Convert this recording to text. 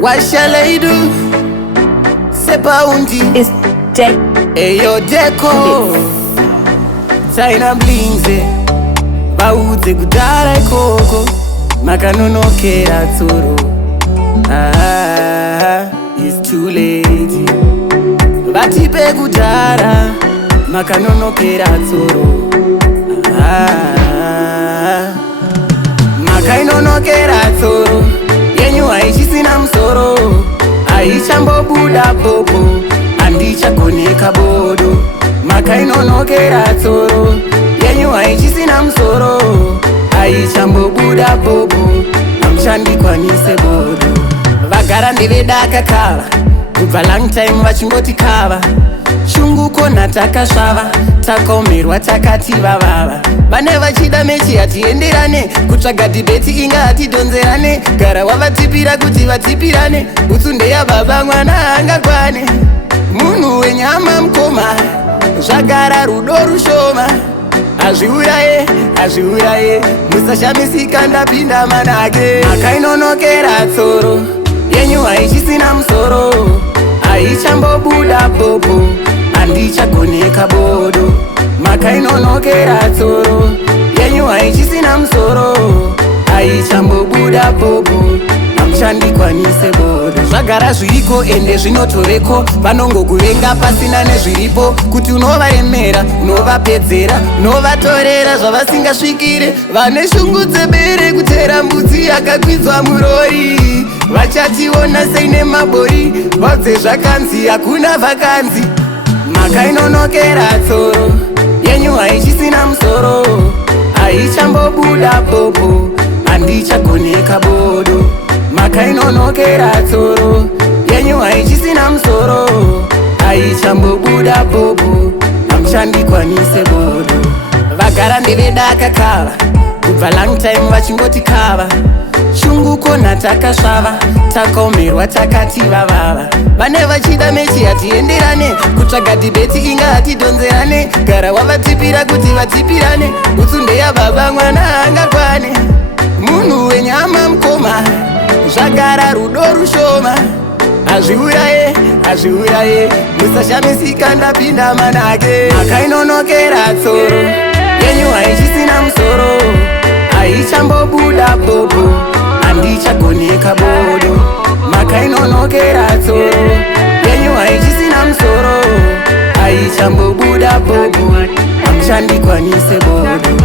What shall I do? Sepa undi. It's Jack. Eyo Deco. Taina blinze. Baudze kudara ikoko. Makanonokera tsoro. It's too late. Batipe kudara. Makanonokera tsoro. Makainonokera tsoro. Yenyu haichisina musoro. Haichambobuda popo. Handichagoneka bodo. Makainonokera tsoro. Yenyu haichisina musoro. Haichambobuda popo. Hamuchandikwanise bodo. Vagara ndevedaka kava. Kubva long time vachingoti kava. Shungu kona takasvava. Takaomerwa takati vavava. Vane vachida mechi hatienderane. Kutsvaga dhibeti inga hatidonzerane. Gara wavatipira kuti vatipirane. Utsunde yababa mwana hangakwane. Munhu wenyama mukoma. Zvagara rudo rushoma. Hazviuraye, hazviuraye. Musashamisika ndapinda manake. Makainonokera tsoro. Yenyu haichisina musoro. Haichambobuda popo. Handichagoneka bodo. Makainonokera tsoro. Yenyu haichisina musoro. Haichambobuda popo. Hamuchandikwanise bodo. Zvagara zviriko ende zvinotoreko. Vanongokuvenga pasina nezviripo. Kuti unovaremera, unovapedzera, unovatorera zvavasingasvikire. Vane shungu dzebere kutera mbudzi yakakwidzwa murori. Vachationa seine mabori. Vadze zvakanzi hakuna vakanzi. Makainonokera tsoro. Yenyu haichisina musoro. Haichambobuda popo. Handichagoneka bodo. Makainonokera tsoro. Yenyu haichisina musoro. Haichambobuda popo. Hamuchandikwanise bodo. Vagara ndevedaka kava. Kubva long time vachingoti kava. Shungu kona takasvava. Takaomerwa takati vavava. Vane vachida mechi hatienderane. Kutsvaga dhibeti inga hatidonzerane. Gara wavatipira kuti vatipirane. Utsunde yababa mwana hangakwane. Munhu wenyama mukoma. Zvagara rudo rushoma. Hazviuraye, hazviuraye. Musashamisika ndapinda manake. Makainonokera tsoro. Yenyu haichisina musoro. Haichambobuda popo. Handichagoneka bodo. Makainonokera tsoro. Yenyu haichisina musoro. Haichambobuda popo. Hamuchandikwanise bodo.